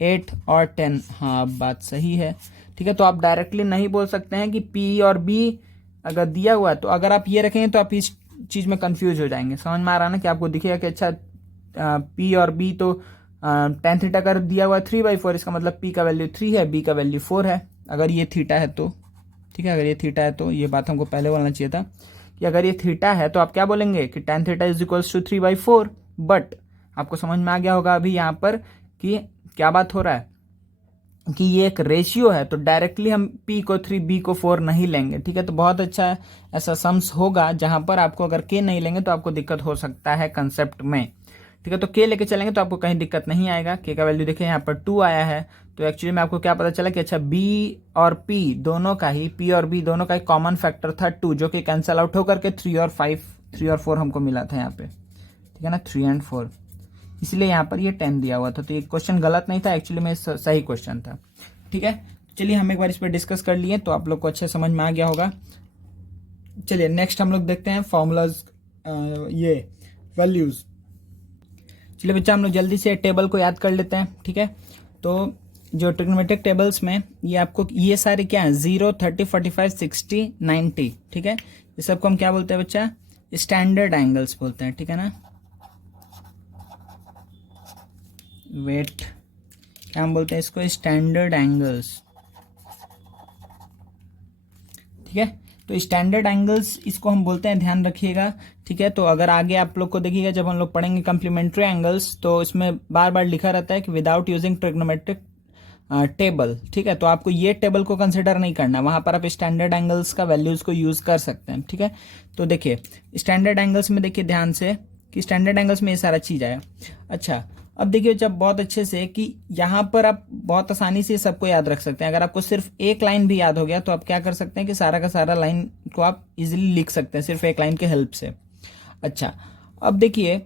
8 और 10, हाँ बात सही है, ठीक है। तो आप डायरेक्टली नहीं बोल सकते हैं कि p और b अगर दिया हुआ है, तो अगर आप ये रखेंगे तो आप इस चीज़ में कंफ्यूज हो जाएंगे। समझ में आ रहा है ना कि आपको दिखेगा कि अच्छा p और b तो tan थीटा कर दिया हुआ है 3/4, इसका मतलब p का वैल्यू 3 है, b का वैल्यू 4 है, अगर ये थीटा है तो, ठीक है, अगर ये थीटा है तो, ये बात हमको पहले बोलना चाहिए था कि अगर ये थीटा है तो आप क्या बोलेंगे कि tan theta is equals to 3/4। But आपको समझ में आ गया होगा अभी यहाँ पर कि क्या बात हो रहा है कि ये एक रेशियो है, तो डायरेक्टली हम p को 3, b को 4 नहीं लेंगे, ठीक है। तो बहुत अच्छा ऐसा सम्स होगा जहां पर आपको अगर k नहीं लेंगे तो आपको दिक्कत हो सकता है कंसेप्ट में, ठीक है। तो k लेके चलेंगे तो आपको कहीं दिक्कत नहीं आएगा। k का वैल्यू देखिए यहाँ पर 2 आया है, तो एक्चुअली में आपको क्या पता चला कि अच्छा b और p दोनों का ही, p और b दोनों का ही कॉमन फैक्टर था 2, जो कि कैंसिल आउट होकर के 3 और 4 हमको मिला था यहाँ पे, ठीक है ना, 3 और 4, इसलिए यहाँ पर ये 10 दिया हुआ था। तो ये क्वेश्चन गलत नहीं था, एक्चुअली में सही क्वेश्चन था, ठीक है। चलिए हम एक बार इस पर डिस्कस कर लिए तो आप लोग को अच्छे समझ में आ गया होगा। चलिए नेक्स्ट हम लोग देखते हैं फॉर्मूलाज, ये वैल्यूज। चलिए बच्चा हम लोग जल्दी से टेबल को याद कर लेते हैं, ठीक है। तो जो ट्रिग्नोमेट्रिक टेबल्स में ये आपको ये सारे क्या है 0, 30, 45, 60, 90, ठीक है, ये सबको हम क्या बोलते हैं बच्चा, स्टैंडर्ड एंगल्स बोलते हैं, ठीक है ना। वेट क्या हम बोलते हैं इसको, स्टैंडर्ड एंगल्स, ठीक है। तो स्टैंडर्ड एंगल्स इसको हम बोलते हैं, ध्यान रखिएगा, ठीक है। तो अगर आगे आप लोग को देखिएगा जब हम लोग पढ़ेंगे कम्प्लीमेंट्री एंगल्स, तो इसमें बार बार लिखा रहता है कि विदाउट यूजिंग ट्रिग्नोमेट्रिक टेबल, ठीक है। तो आपको ये टेबल को कंसिडर नहीं करना, वहां पर आप स्टैंडर्ड एंगल्स का वैल्यूज को यूज कर सकते हैं, ठीक है। तो देखिए स्टैंडर्ड एंगल्स में देखिए ध्यान से कि स्टैंडर्ड एंगल्स में ये सारा चीज आया। अच्छा अब देखिए जब बहुत अच्छे से कि यहाँ पर आप बहुत आसानी से सबको याद रख सकते हैं। अगर आपको सिर्फ एक लाइन भी याद हो गया तो आप क्या कर सकते हैं कि सारा का सारा लाइन को आप इजीली लिख सकते हैं सिर्फ एक लाइन के हेल्प से। अच्छा अब देखिए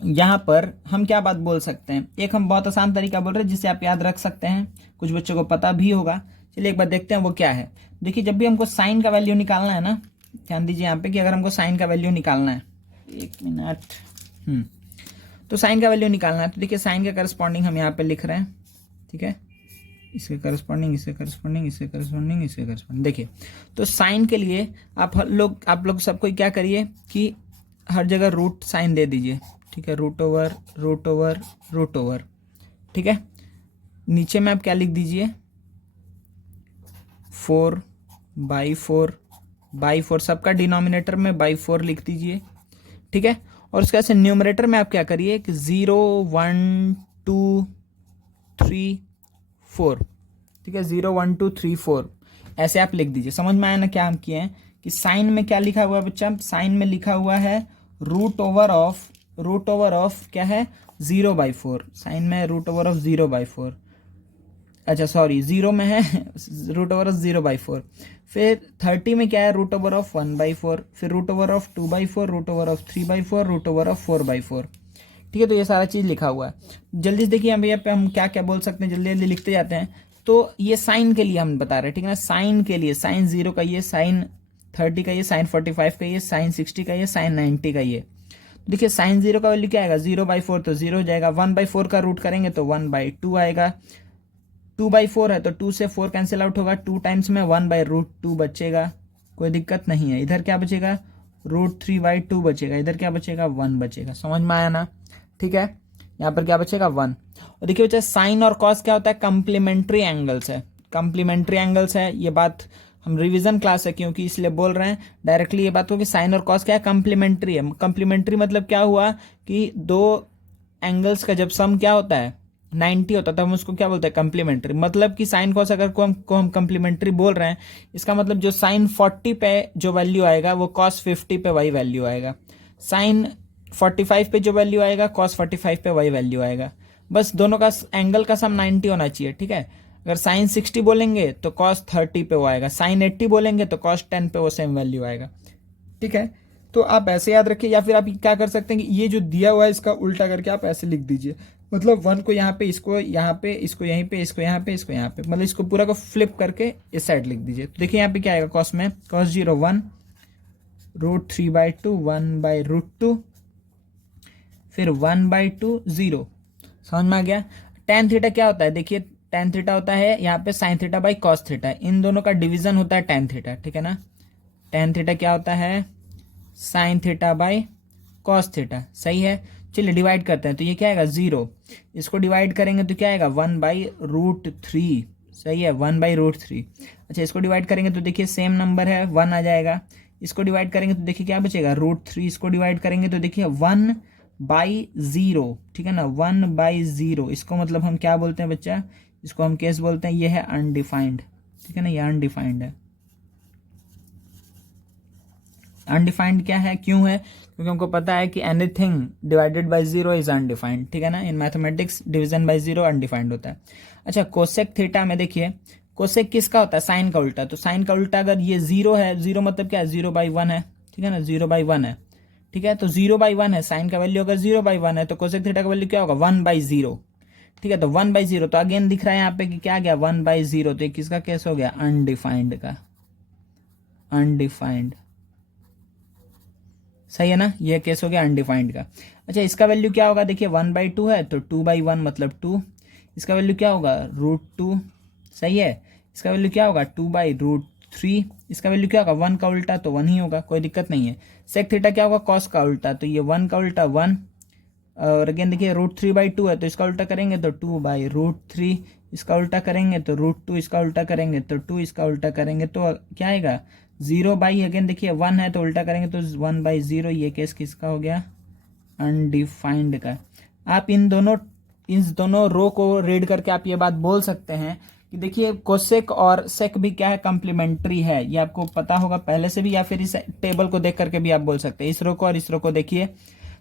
यहाँ पर हम क्या बात बोल सकते हैं, एक हम बहुत आसान तरीका बोल रहे हैं जिसे आप याद रख सकते हैं, कुछ बच्चों को पता भी होगा। चलिए एक बार देखते हैं वो क्या है। देखिए जब भी हमको साइन का वैल्यू निकालना है ना, ध्यान दीजिए यहाँ पे कि अगर हमको साइन का वैल्यू निकालना है, 1 मिनट, तो साइन का वैल्यू निकालना है, तो देखिए साइन के करस्पॉन्डिंग हम यहाँ पे लिख रहे हैं, ठीक है, इसके करस्पॉन्डिंग, इसके करस्पॉन्डिंग, इसके करस्पॉन्डिंग, इसके करस्पॉन्डिंग। देखिए तो साइन के लिए आप लोग सबको क्या करिए कि हर जगह रूट साइन दे दीजिए, ठीक है, root over root over root over, ठीक है। नीचे में आप क्या लिख दीजिए, 4/4 सबका डिनोमिनेटर में बाई 4 लिख दीजिए, ठीक है। और उसके ऐसे न्यूमरेटर में आप क्या करिए कि 0 1 2 3 4, ठीक है, 0 1 2 3 4 ऐसे आप लिख दीजिए। समझ में आया ना क्या हम किए हैं कि साइन में क्या लिखा हुआ है बच्चा, साइन में लिखा हुआ है रूट ओवर ऑफ क्या है 0/4, साइन में रूट ओवर ऑफ 0/4, अच्छा सॉरी 0 में है रूट ओवर ऑफ 0/4, फिर 30 में क्या है रूट ओवर ऑफ 1/4, फिर root over of 2/4, root over of 3/4, root over of 4/4, ठीक है। तो ये सारा चीज़ लिखा हुआ है। जल्दी से देखिए यहाँ पे हम क्या क्या बोल सकते हैं, जल्दी जल्दी लिखते जाते हैं। तो ये साइन के लिए हम बता रहे हैं, ठीक है ना, साइन के लिए साइन 0 का ये, साइन 30 का ये, साइन 45 का ये, साइन 60 का ये, साइन 90 का ये। देखिए साइन 0 का वैल्यू क्या आएगा 0/4 तो 0 हो जाएगा, 1/4 का रूट करेंगे तो 1/2 आएगा, 2/4 है तो 2 से 4 कैंसिल आउट होगा, 2 टाइम्स में 1/√2 बचेगा, कोई दिक्कत नहीं है। इधर क्या बचेगा √3/2 बचेगा, इधर क्या बचेगा 1 बचेगा। समझ में आया ना, ठीक है। यहाँ पर क्या बचेगा 1। और देखिए बच्चा साइन और कॉस क्या होता है, कंप्लीमेंट्री एंगल्स है, कंप्लीमेंट्री एंगल्स है। ये बात हम रिवीजन क्लास है क्योंकि इसलिए बोल रहे हैं डायरेक्टली ये बात हो कि साइन और कॉस क्या है, कंप्लीमेंट्री है। कंप्लीमेंट्री मतलब क्या हुआ कि दो एंगल्स का जब सम क्या होता है 90 होता है, तब हम उसको क्या बोलते हैं कंप्लीमेंट्री। मतलब कि साइन कॉस अगर को हम कंप्लीमेंट्री बोल रहे हैं, इसका मतलब जो साइन 40 पे जो वैल्यू आएगा वो कॉस 50 पे वही वैल्यू आएगा, साइन 45 पे जो वैल्यू आएगा कॉस 45 पे वही वैल्यू आएगा। बस दोनों का एंगल का सम 90 होना चाहिए, ठीक है। अगर साइन 60 बोलेंगे तो कॉस 30 पे वो आएगा, साइन 80 बोलेंगे तो कॉस 10 पे वो सेम वैल्यू आएगा, ठीक है। तो आप ऐसे याद रखिए, या फिर आप क्या कर सकते हैं कि ये जो दिया हुआ है इसका उल्टा करके आप ऐसे लिख दीजिए। मतलब 1 को यहाँ पे, इसको यहाँ पे, इसको यहीं पे, इसको यहाँ पे, इसको यहाँ पे, मतलब इसको पूरा को फ्लिप करके इस साइड लिख दीजिए। तो देखिए यहाँ पे क्या आएगा कॉस में, cos 0 1 √3/2 1/√2 फिर 1/2 0। समझ में आ गया। tan थीटा क्या होता है, देखिए tan थीटा होता है यहाँ पे sin theta by cos theta, इन दोनों का डिवीजन होता है tan थीटा, ठीक है ना। tan थीटा क्या होता है sin theta by cos theta, सही है। चलिए डिवाइड करते हैं, तो ये क्या आएगा 0, इसको डिवाइड करेंगे तो क्या आएगा 1/√3, सही है 1/√3। अच्छा इसको डिवाइड करेंगे तो देखिए सेम नंबर है 1 आ जाएगा, इसको डिवाइड करेंगे तो देखिए क्या बचेगा √3, इसको डिवाइड करेंगे तो देखिए 1/0, ठीक है ना 1/0। इसको मतलब हम क्या बोलते हैं बच्चा, इसको हम केस बोलते हैं, ये है अनडिफाइंड, ठीक है ना, ये अनडिफाइंड है। अनडिफाइंड क्या है, क्यों है, क्योंकि हमको पता है कि anything divided by 0 is undefined, ठीक है ना। In mathematics division bye 0 undefined होता है। अच्छा कोसेक थीटा में देखिए, कोसेक किसका होता है साइन का उल्टा, तो साइन का उल्टा अगर ये 0 है, 0 मतलब क्या है 0/1 है, ठीक है ना 0/1 है, ठीक है। तो 0/1 है, साइन का वैल्यू अगर 0/1 है तो कोसेक थीटा का वैल्यू क्या होगा 1/0, ठीक है। तो 1/0 तो अगेन दिख रहा है यहाँ पे कि क्या गया 1/0, तो ये किसका केस हो गया अनडिफाइंड का, अनडिफाइंड, सही है ना, यह केस हो गया अनडिफाइंड का। अच्छा इसका वैल्यू क्या होगा, देखिए 1/2 है तो 2/1 मतलब 2, इसका वैल्यू क्या होगा √2, सही है। इसका वैल्यू क्या होगा 2/√3, इसका वैल्यू क्या होगा 1 का उल्टा तो 1 ही होगा, कोई दिक्कत नहीं है। सेक थीटा क्या होगा कॉस का उल्टा, तो ये 1 का उल्टा 1, और अगेन देखिए √3/2 है तो इसका उल्टा करेंगे तो 2/√3, इसका उल्टा करेंगे तो √2, इसका उल्टा करेंगे तो 2, इसका उल्टा करेंगे तो क्या आएगा 0/, अगेन देखिए 1 है तो उल्टा करेंगे तो 1/0। ये केस किसका हो गया अनडिफाइंड का। आप इन दोनों रो को रीड करके आप ये बात बोल सकते हैं कि देखिए कोसेक और सेक भी क्या है कंप्लीमेंट्री है, ये आपको पता होगा पहले से भी, या फिर इस टेबल को देख करके भी आप बोल सकते हैं। इस रो को और इस रो को देखिए,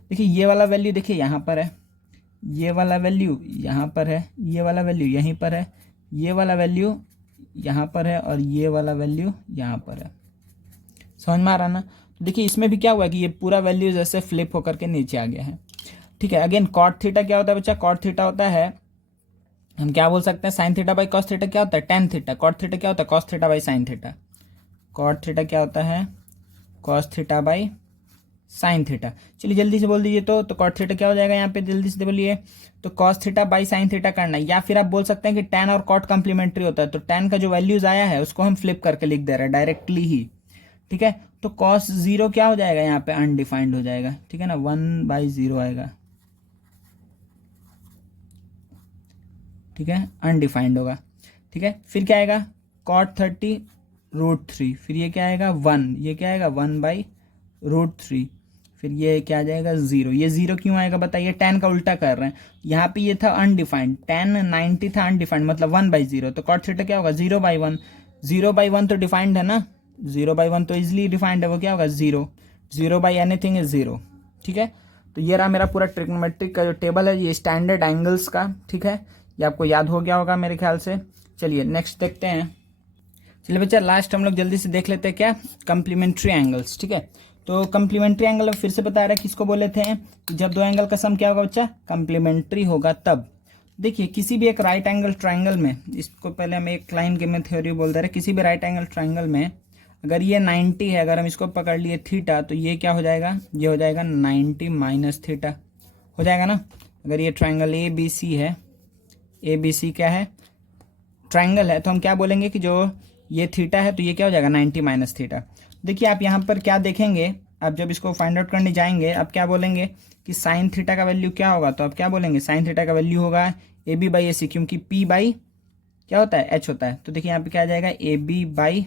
देखिए ये वाला वैल्यू देखिए यहाँ पर है, ये वाला वैल्यू यहाँ पर है, ये वाला वैल्यू यहीं पर है, ये वाला वैल्यू यहाँ पर है, और ये वाला वैल्यू यहाँ पर है। समझ में आ रहा ना। तो देखिए इसमें भी क्या हुआ कि ये पूरा वैल्यू जैसे फ्लिप होकर के नीचे आ गया है, ठीक है। अगेन कॉट थीटा क्या होता है बच्चा, कॉट थीटा होता है, हम क्या बोल सकते हैं sine theta by cos theta क्या होता है टेन थीटा, कॉट थीटा क्या होता है cos theta by sine theta, cot theta क्या होता है cos theta by sine theta. चलिए जल्दी से बोल दीजिए, तो कॉट थीटा क्या हो जाएगा यहाँ पे जल्दी से बोलिए, तो cos theta by sine theta करना है, या फिर आप बोल सकते हैं कि टैन और कॉट कंप्लीमेंट्री होता है, तो टैन का जो वैल्यूज आया है उसको हम फ्लिप करके लिख दे रहे हैं डायरेक्टली ही, ठीक है। तो कॉस 0 क्या हो जाएगा यहाँ पे अनडिफाइंड हो जाएगा, ठीक है ना 1/0 आएगा। ठीक है, अनडिफाइंड होगा। ठीक है, फिर क्या आएगा cot 30 √3, फिर ये क्या आएगा 1, ये क्या आएगा 1/√3, फिर ये क्या आ जाएगा 0। ये 0 क्यों आएगा बताइए, tan का उल्टा कर रहे हैं। यहाँ पे ये था अनडिफाइंड, tan 90 था अनडिफाइंड, मतलब 1/0, तो cot थीटा क्या होगा 0/1। 0/1 तो डिफाइंड है ना, 0/1 तो इजिली डिफाइंड है, वो क्या होगा 0, 0/एनीथिंग इज 0। ठीक है, तो ये रहा मेरा पूरा ट्रिग्नोमेट्रिक का जो टेबल है, ये स्टैंडर्ड एंगल्स का। ठीक है, ये आपको याद हो गया होगा मेरे ख्याल से। चलिए नेक्स्ट देखते हैं। चलिए बच्चा लास्ट हम लोग जल्दी से देख लेते हैं क्या, कम्प्लीमेंट्री एंगल्स। ठीक है, तो कम्प्लीमेंट्री एंगल फिर से बता रहा है किसको बोले थे, जब दो एंगल का सम क्या होगा बच्चा, कम्प्लीमेंट्री होगा तब। देखिए किसी भी एक राइट एंगल ट्राइंगल में, इसको पहले हम एक लाइन के में थ्योरी बोल दे रहे, किसी भी राइट एंगल ट्राइंगल में अगर ये 90 है, अगर हम इसको पकड़ लिए थीटा, तो ये क्या हो जाएगा, ये हो जाएगा 90 माइनस थीटा हो जाएगा ना। अगर ये ट्राइंगल ए बी सी है, ए बी सी क्या है, ट्राइंगल है, तो हम क्या बोलेंगे कि जो ये थीटा है तो ये क्या हो जाएगा 90 माइनस थीटा। देखिए आप यहाँ पर क्या देखेंगे, आप जब इसको फाइंड आउट करने जाएंगे आप क्या बोलेंगे कि साइन थीटा का वैल्यू क्या होगा, तो आप क्या बोलेंगे साइन थीटा का वैल्यू होगा ए बी बाई ए सी, क्योंकि पी बाई क्या होता है एच होता है। तो देखिए यहाँ पे क्या आ जाएगा ए बी बाई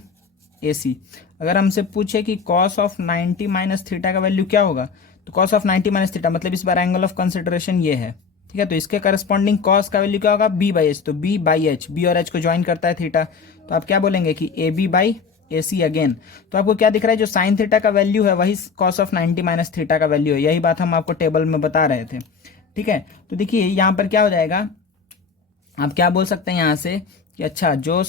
ए सी। अगर हमसे पूछे कि कॉस ऑफ 90 माइनस थीटा का वैल्यू क्या होगा, तो कॉस ऑफ 90 माइनस थीटा मतलब इस बार एंगल ऑफ कंसिडरेशन ये है। ठीक है, तो इसके करस्पॉन्डिंग कॉस का वैल्यू क्या होगा बी बाई एच, तो बी बाई एच, बी और एच को ज्वाइन करता है थीटा, तो आप क्या बोलेंगे कि A B by A C again. तो आपको क्या दिख रहा है, जो साइन थीटा का वैल्यू है वही कॉस ऑफ 90 माइनस थीटा का वैल्यू है, यही बात हम आपको टेबल में बता रहे थे। ठीक है, तो देखिए यहाँ पर क्या हो जाएगा, आप क्या बोल सकते हैं यहाँ से कि अच्छा जो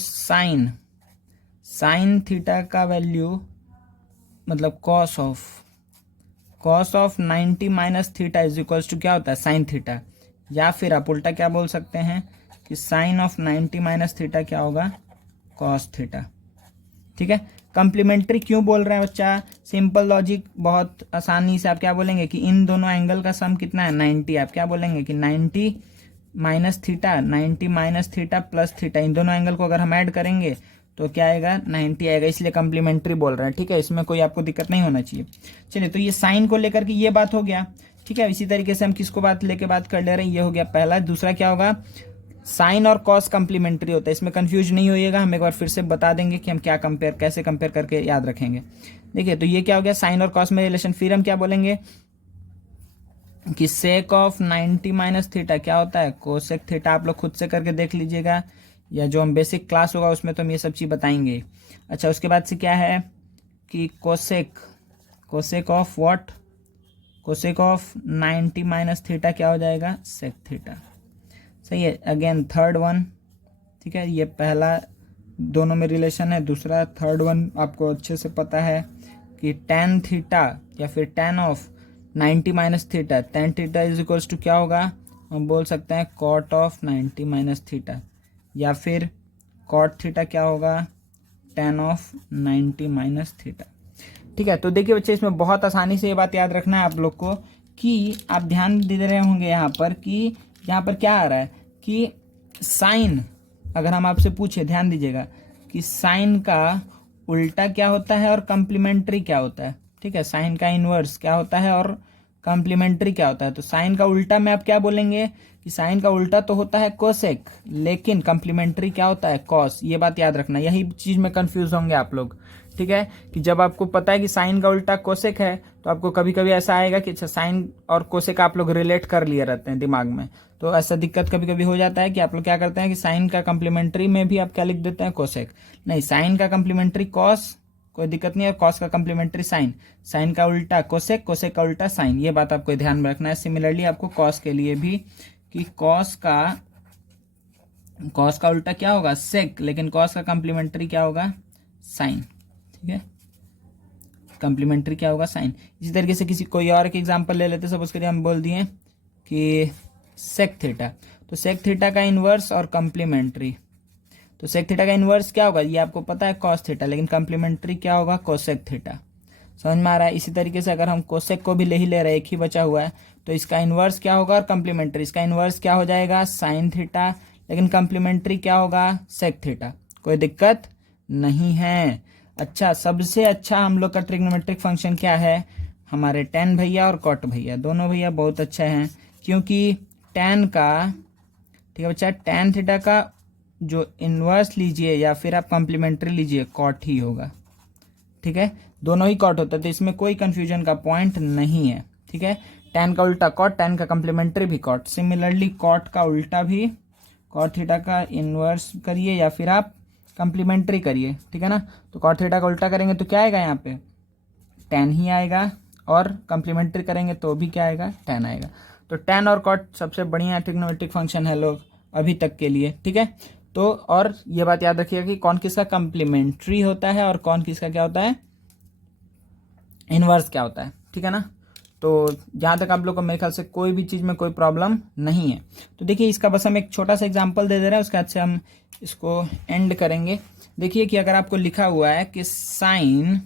साइन थीटा का वैल्यू मतलब cos of 90 minus theta is equals to क्या होता है साइन थीटा, या फिर आप उल्टा क्या बोल सकते हैं कि साइन ऑफ 90 माइनस थीटा क्या होगा कॉस थीटा। ठीक है, कम्प्लीमेंट्री क्यों बोल रहे हैं बच्चा, सिंपल लॉजिक, बहुत आसानी से आप क्या बोलेंगे कि इन दोनों एंगल का सम कितना है 90, आप क्या बोलेंगे कि 90 minus theta, 90 minus theta plus theta, इन दोनों एंगल को अगर हम ऐड करेंगे तो क्या आएगा 90 आएगा, इसलिए कम्प्लीमेंट्री बोल रहे हैं। ठीक है, इसमें कोई आपको दिक्कत नहीं होना चाहिए। चलिए तो ये साइन को लेकर के ये बात हो गया। ठीक है, इसी तरीके से हम किसको बात लेके बात कर ले रहे हैं, ये हो गया पहला। दूसरा क्या होगा, साइन और कॉस कंप्लीमेंट्री होता है, इसमें कंफ्यूज नहीं होइएगा, हम एक बार फिर से बता देंगे कि हम क्या कैसे कंपेयर करके याद रखेंगे। देखिए तो ये क्या हो गया साइन और कॉस में रिलेशन, फिर हम क्या बोलेंगे कि सेक ऑफ 90 माइनस थीटा क्या होता है कोसेक थीटा। आप लोग खुद से करके देख लीजिएगा, या जो हम बेसिक क्लास होगा उसमें तो हम ये सब चीज़ बताएंगे। अच्छा उसके बाद से क्या है कि cosec of what, cosec of 90 minus theta क्या हो जाएगा सेक थीटा। सही है, अगेन थर्ड वन। ठीक है, ये पहला दोनों में रिलेशन है, दूसरा थर्ड वन आपको अच्छे से पता है कि tan थीटा या फिर tan of 90 minus theta, tan theta is equals to क्या होगा, हम बोल सकते हैं cot ऑफ 90 माइनस थीटा, या फिर cot थीटा क्या होगा tan ऑफ 90 माइनस थीटा। ठीक है, तो देखिए बच्चे इसमें बहुत आसानी से ये बात याद रखना है आप लोग को कि आप ध्यान दे रहे होंगे यहाँ पर कि यहाँ पर क्या आ रहा है कि साइन, अगर हम आपसे पूछे ध्यान दीजिएगा कि साइन का उल्टा क्या होता है और कम्प्लीमेंट्री क्या होता है। ठीक है, साइन का इनवर्स क्या होता है और कम्प्लीमेंट्री क्या होता है। तो साइन का उल्टा में आप क्या बोलेंगे कि साइन का उल्टा तो होता है कोसेक, लेकिन कम्प्लीमेंट्री क्या होता है कॉस। ये बात याद रखना, यही चीज में कंफ्यूज होंगे आप लोग। ठीक है, कि जब आपको पता है कि साइन का उल्टा कोसेक है तो आपको कभी कभी ऐसा आएगा कि अच्छा साइन और कोसेक आप लोग रिलेट कर लिए रहते हैं दिमाग में, तो ऐसा दिक्कत कभी कभी हो जाता है कि आप लोग क्या करते हैं कि साइन का कम्प्लीमेंट्री में भी आप क्या लिख देते हैं कोसेक। नहीं, साइन का कम्प्लीमेंट्री कॉस, कोई दिक्कत नहीं है, कॉस का कम्प्लीमेंट्री साइन, साइन का उल्टा कोसेक, कोसेक का उल्टा साइन, ये बात आपको ध्यान में रखना है। सिमिलरली आपको कॉस के लिए भी कि कॉस का उल्टा क्या होगा सेक, लेकिन कॉस का कम्प्लीमेंट्री क्या होगा साइन। ठीक है, कम्प्लीमेंट्री क्या होगा साइन। इसी तरीके से किसी कोई और एक एग्जांपल ले लेते, सपोज करिए हम बोल दिए कि सेक थीटा, तो सेक थीटा का इनवर्स और कम्प्लीमेंट्री, तो सेक थीटा का इनवर्स क्या होगा ये आपको पता है कॉस थीटा, लेकिन कम्प्लीमेंट्री क्या होगा कोसेक थीटा। समझ में आ रहा है। इसी तरीके से अगर हम कोसेक को भी ले रहे हैं, एक ही बचा हुआ है, तो इसका इनवर्स क्या होगा और कम्प्लीमेंट्री, इसका इनवर्स क्या हो जाएगा साइन थीटा, लेकिन कम्प्लीमेंट्री क्या होगा सेक थीटा। कोई दिक्कत नहीं है। अच्छा, सबसे अच्छा हम लोग का ट्रिग्नोमेट्रिक फंक्शन क्या है, हमारे tan भैया और cot भैया, दोनों भैया बहुत अच्छे हैं, क्योंकि tan का ठीक है बच्चा। tan थीटा का जो इन्वर्स लीजिए या फिर आप कॉम्प्लीमेंट्री लीजिए, कॉट ही होगा, ठीक है, दोनों ही कॉट होता है, तो इसमें कोई कंफ्यूजन का पॉइंट नहीं है, ठीक है। tan का उल्टा कॉट, tan का कॉम्प्लीमेंट्री भी कॉट, सिमिलरली कॉट का उल्टा भी कॉट थीटा का इन्वर्स करिए या फिर आप कॉम्प्लीमेंट्री करिए, ठीक है ना। तो कॉट थीटा का उल्टा करेंगे तो क्या आएगा, यहाँ पे tan ही आएगा, और कॉम्प्लीमेंट्री करेंगे तो भी क्या आएगा, tan आएगा। तो tan और कॉट सबसे बढ़िया ट्रिग्नोमेट्रिक फंक्शन है लोग अभी तक के लिए, ठीक है। तो और ये बात याद रखिएगा कि कौन किसका कॉम्प्लीमेंट्री होता है और कौन किसका क्या होता है, इन्वर्स क्या होता है, ठीक है ना। तो जहाँ तक आप लोग को मेरे ख्याल से कोई भी चीज़ में कोई प्रॉब्लम नहीं है। तो देखिए इसका बस हम एक छोटा सा एग्जांपल दे दे रहे हैं, उसके बाद से हम इसको एंड करेंगे। देखिए कि अगर आपको लिखा हुआ है कि साइन,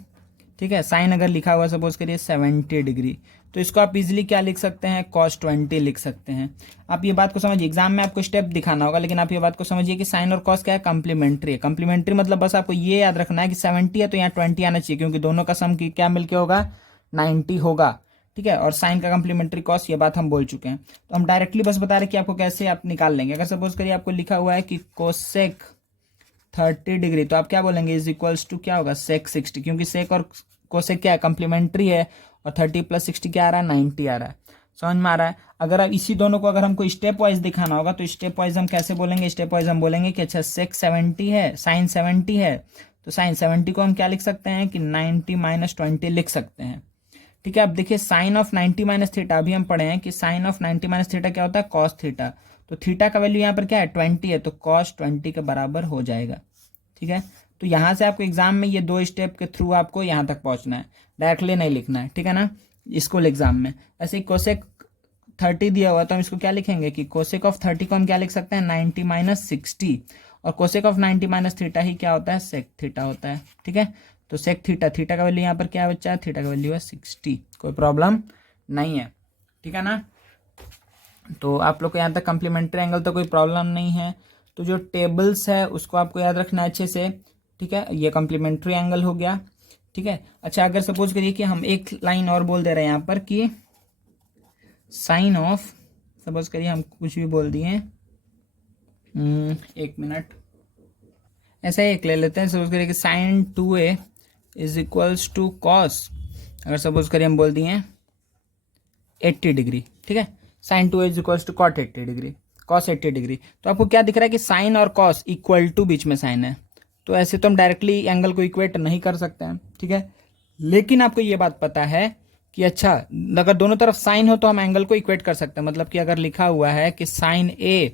ठीक है, साइन अगर लिखा हुआ है सपोज करिए 70 डिग्री, तो इसको आप इजीली क्या लिख सकते हैं, cos 20 लिख सकते हैं। आप ये बात को समझिए, एग्जाम में आपको स्टेप दिखाना होगा, लेकिन आप ये बात को समझिए कि साइन और cos क्या है, कॉम्प्लीमेंट्री है। कॉम्प्लीमेंट्री मतलब बस आपको ये याद रखना है कि 70 है तो यहाँ 20 आना चाहिए, क्योंकि दोनों का सम की क्या मिलके होगा, 90 होगा, ठीक है। और साइन का कॉम्प्लीमेंट्री cos, ये बात हम बोल चुके हैं। तो हम डायरेक्टली बस बता रहे कि आपको कैसे आप निकाल लेंगे। अगर सपोज करिए आपको लिखा हुआ है कि कोसेक 30 डिग्री, तो आप क्या बोलेंगे, इज इक्वल्स टू क्या होगा, सेक 60, क्योंकि सेक और कोसेक क्या है, कॉम्प्लीमेंट्री है, और 30 + 60 क्या आ रहा है, 90 आ रहा है। समझ में आ रहा है। अगर आप इसी दोनों को अगर हमको स्टेप वाइज दिखाना होगा तो स्टेप वाइज हम कैसे बोलेंगे, स्टेप वाइज हम बोलेंगे कि अच्छा सेक 70 है, साइन 70 है, तो साइन 70 को हम क्या लिख सकते हैं कि 90 - 20 लिख सकते हैं, ठीक है। अब देखिए साइन ऑफ 90 - थीटा, अभी हम पढ़े हैं कि साइन ऑफ 90 - थीटा क्या होता है, कॉस थीटा। तो थीटा का वैल्यू यहाँ पर क्या है, 20 है, तो कॉस 20 के बराबर हो जाएगा, ठीक है। तो यहाँ से आपको एग्जाम में ये 2 स्टेप के थ्रू आपको यहाँ तक पहुँचना है, डायरेक्टली नहीं लिखना है, ठीक है ना। स्कूल एग्जाम में ऐसे ही कोसेक 30 दिया हुआ तो हम इसको क्या लिखेंगे कि कोसेक ऑफ 30 को हम क्या लिख सकते हैं, 90 - 60, और कोसेक ऑफ 90 - थीटा ही क्या होता है, सेक थीटा होता है, ठीक है। तो सेक थीटा, थीटा का वैल्यू यहाँ पर क्या बच्चा है, थीटा का वैल्यू है 60, कोई प्रॉब्लम नहीं है, ठीक है ना। तो आप लोग को यहाँ तक कॉम्प्लीमेंट्री एंगल तो कोई प्रॉब्लम नहीं है। तो जो टेबल्स है उसको आपको याद रखना है अच्छे से, ठीक है। ये कॉम्प्लीमेंट्री एंगल हो गया, ठीक है। अच्छा अगर सपोज करिए कि हम एक लाइन और बोल दे रहे हैं यहाँ पर कि साइन ऑफ, सपोज करिए हम कुछ भी बोल दिए, 1 मिनट, ऐसे एक ले लेते हैं। सपोज करिए कि sine 2a is equals to cos, अगर सपोज करिए हम बोल दिए 80 डिग्री, ठीक है। Sine 2a is equals to cot 80 degree, cos 80 degree, तो आपको क्या दिख रहा है कि साइन और कॉस इक्वल टू बीच में साइन है, तो ऐसे तो हम डायरेक्टली एंगल को इक्वेट नहीं कर सकते हैं, ठीक है। लेकिन आपको ये बात पता है कि अच्छा अगर दोनों तरफ साइन हो तो हम एंगल को इक्वेट कर सकते हैं। मतलब कि अगर लिखा हुआ है कि sine a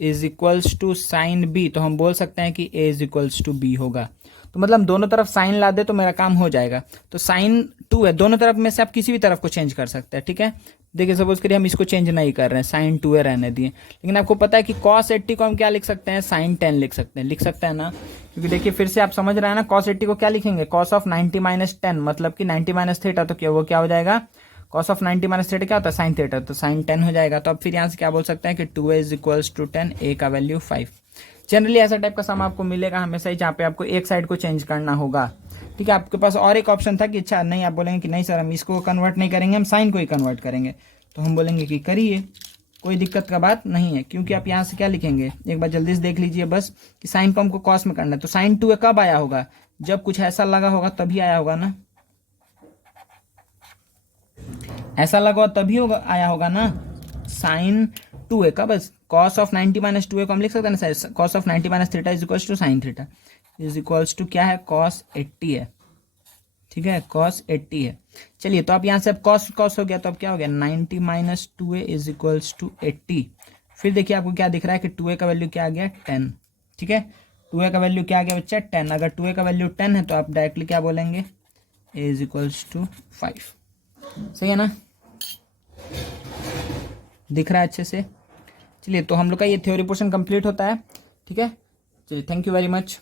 is equals to sine b, तो हम बोल सकते हैं कि a is equals to b होगा। तो मतलब हम दोनों तरफ साइन ला दे तो मेरा काम हो जाएगा। तो साइन 2 है, दोनों तरफ में से आप किसी भी तरफ को चेंज कर सकते हैं, ठीक है। देखिए सपोज करिए हम इसको चेंज नहीं कर रहे हैं, साइन 2 है रहने दिए, लेकिन आपको पता है कि कॉस 80 को हम क्या लिख सकते हैं, साइन 10 लिख सकते हैं, लिख सकते हैं ना। क्योंकि देखिए फिर से आप समझ रहे हैं ना, कॉस 80 को क्या लिखेंगे, कॉस ऑफ 90 - 10, मतलब कि 90 - थीटा, तो क्या वो क्या हो जाएगा, कॉस ऑफ 90 - थीटा क्या होता है, साइन थीटा, तो साइन 10 हो जाएगा। तो अब फिर यहाँ से क्या बोल सकते हैं कि 2a is equals to 10, a का वैल्यू 5। जनरली ऐसा टाइप का सम आपको मिलेगा हमेशा ही, जहाँ पे आपको एक साइड को चेंज करना होगा, ठीक है। आपके पास और एक ऑप्शन था कि अच्छा नहीं, आप बोलेंगे कि नहीं सर हम इसको कन्वर्ट नहीं करेंगे, हम साइन को ही कन्वर्ट करेंगे, तो हम बोलेंगे कि करिए, कोई दिक्कत का बात नहीं है। क्योंकि आप यहाँ से क्या लिखेंगे, एक बार जल्दी से देख लीजिए बस कि साइन को हमको कॉस में करना है। तो साइन 2 कब आया होगा, जब कुछ ऐसा लगा होगा तभी आया होगा ना, ऐसा लगा तभी होगा आया होगा ना। साइन 2a का बस कॉस ऑफ 90 - 2a को हम लिख सकते हैं ना, cos of 90 - theta is equals to sine theta is equals to क्या है, कॉस 80 है, ठीक है, कॉस 80 है। चलिए तो आप यहाँ से अब कॉस कॉस हो गया, तो अब क्या हो गया, 90 - 2a इज इक्वल्स टू 80। फिर देखिए आपको क्या दिख रहा है कि 2a का वैल्यू क्या आ गया, 10, ठीक है। 2a का वैल्यू क्या आ गया बच्चा, 10। अगर 2a का वैल्यू 10 है तो आप डायरेक्टली क्या बोलेंगे, a इज इक्वल्स टू 5, सही है ना, दिख रहा है अच्छे से। चलिए तो हम लोग का ये थ्योरी पोर्शन कंप्लीट होता है, ठीक है। चलिए थैंक यू वेरी मच।